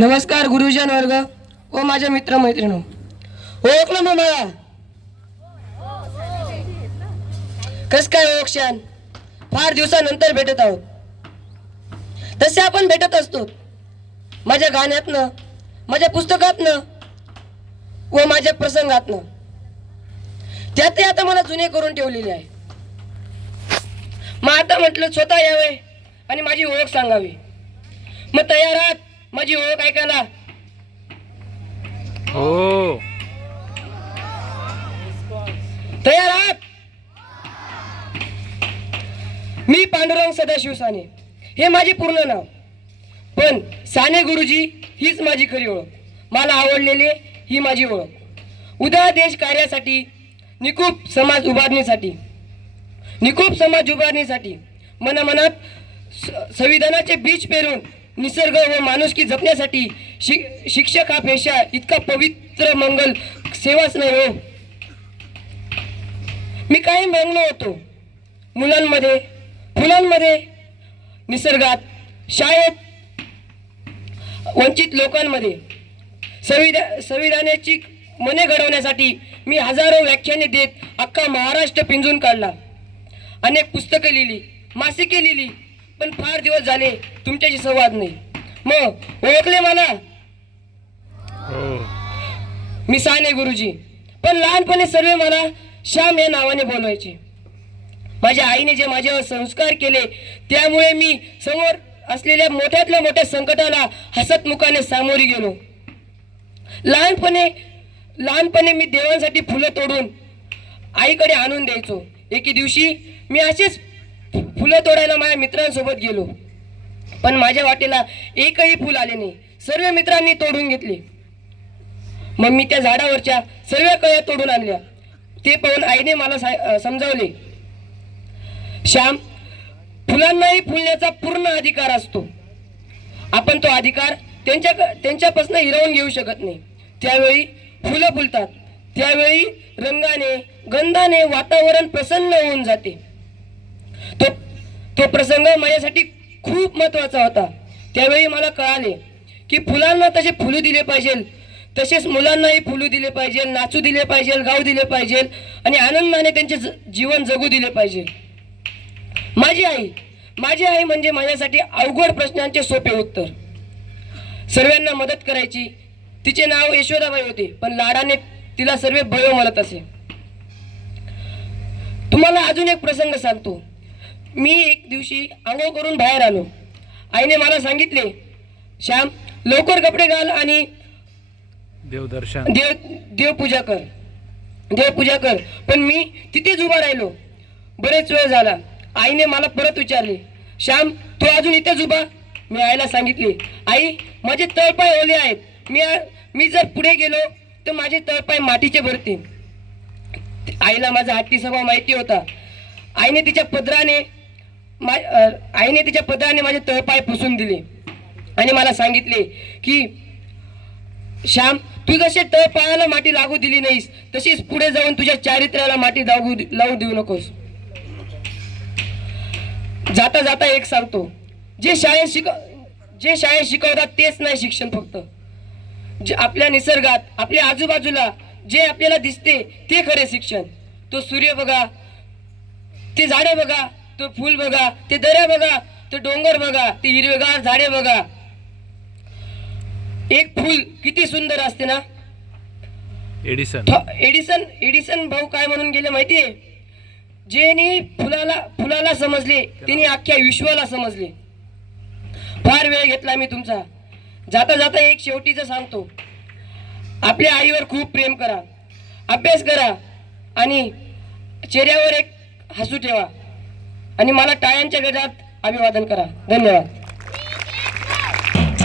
नमस्कार गुरुजन वर्ग व माझ्या मित्र मैत्रिणी ओळखलं मग मला? कस काय ओळखशान फार दिवसानंतर भेटत आहोत. तसे आपण भेटत असतो. माझ्या गाण्यातनं माझ्या पुस्तकातनं व माझ्या प्रसंगातनं. त्यातही आता मला जुने करून ठेवलेले आहे. मग आता म्हटलं स्वतः यावे आणि माझी ओळख सांगावी. मग तयार आहात? माझी ओळख ऐकायला हो. तयार आहात? मी पांडुरंग सदाशिव साने हे माझे पूर्ण नाव. पण साने गुरुजी हीच माझी खरी ओळख. मला आवडलेले ही माझी ओळख. उदा देश कार्यासाठी निकूप समाज उभारणीसाठी. निकूप समाज उभारणीसाठी मनामनात संविधानाचे बीज पेरून निसर्ग व माणुसकी जपण्यासाठी शि शिक्षक हा पेशा इतका पवित्र मंगल सेवाच नाही हो. मी काही मागलो होतो. मुलांमध्ये फुलांमध्ये निसर्गात शाळेत वंचित लोकांमध्ये संविधा संविधानाची मने घडवण्यासाठी मी हजारो व्याख्याने देत अख्खा महाराष्ट्र पिंजून काढला. अनेक पुस्तके लिहिली मासिके लिहिली पण फार दिवस झाले तुमच्याशी संवाद नाही. मग ओळखले मला? मी साने गुरुजी. पण लहानपणी सर्व मला श्याम या नावाने बोलवायचे. माझ्या आईने जे माझ्यावर संस्कार केले त्यामुळे मी समोर असलेल्या मोठ्यातल्या मोठ्या संकटाला हसतमुखाने सामोरी गेलो. लहानपणे लहानपणे मी देवांसाठी फुलं तोडून आईकडे आणून द्यायचो. एके दिवशी मी असेच फुलं तोडायला माझ्या मित्रांसोबत गेलो. पण माझ्या वाटेला एकही फुल आले नाही. सर्व मित्रांनी तोडून घेतले. मग मी त्या झाडावरच्या सर्व कळ्या तोडून आणल्या. ते पाहून आईने मला समजावले श्याम फुलांनाही फुलण्याचा पूर्ण अधिकार असतो. आपण तो अधिकार त्यांच्या त्यांच्यापासून हिरवून घेऊ शकत नाही. त्यावेळी फुलं फुलतात. त्यावेळी रंगाने गंधाने वातावरण प्रसन्न होऊन जाते. तो तो प्रसंग माझ्यासाठी खूप महत्त्वाचा होता. त्यावेळी मला कळाले की फुलांना तसे फुलू दिले पाहिजे तसेच मुलांनाही फुलू दिले पाहिजे नाचू दिले पाहिजे गाऊ दिले पाहिजे आणि आनंदाने त्यांचे ज- जीवन जगू दिले पाहिजे. माझी आई माझी आई म्हणजे माझ्यासाठी अवघड प्रश्नांचे सोपे उत्तर. सर्वांना मदत करायची. तिचे नाव यशोदाबाई होते पण लाडाने तिला सर्व भयो म्हणत असे. तुम्हाला अजून एक प्रसंग सांगतो. मी एक दिवशी आंघोळ करून बाहेर आलो. आईने मला सांगितले श्याम लवकर कपडे घाल आणि देवदर्शन. देव देवपूजा कर. देवपूजा कर. पण मी तिथेच उभा राहिलो. बरेच वेळ झाला. आईने मला परत विचारले श्याम तू अजून इथेच उभा? मी आईला सांगितले आई माझे तळपाय ओले आहेत. मी मी जर पुढे गेलो तर माझे तळपाय मातीचे भरते आईला माझा हट्टी स्वभाव माहिती होता. आईने तिच्या पदराने मा- आईने तिच्या पदराने माझे तळपाय पुसून दिले. आणि मला सांगितले की श्याम तू जसे तळपायाला माती लागू दिली नाहीस तशीच पुढे जाऊन तुझ्या चारित्र्याला माती लागू लावू देऊ नकोस. जाता जाता एक सांगतो जे शाळेत शिक जे शाळेत शिकवतात तेच नाही शिक्षण फक्त. जे आपल्या निसर्गात आपल्या आजूबाजूला जे आपल्याला दिसते ते खरे शिक्षण. तो सूर्य बघा ते झाडे बघा तो फूल बघा ते दऱ्या बघा तो डोंगर बघा ते हिरवेगार झाडे बघा. एक फूल किती सुंदर असते ना? एडिसन. एडिसन एडिसन भाऊ काय म्हणून गेले माहितीये? जेनी फुलाला फुलाला समजले त्यांनी अख्ख्या विश्वाला समजले. फार वेळ घेतला मी तुमचा. जाता जाता एक शेवटीचं सांगतो. आपल्या आईवर खूप प्रेम करा. अभ्यास करा आणि चेहऱ्यावर एक हसू ठेवा. आणि मला टाळ्यांच्या गजात अभिवादन करा. धन्यवाद.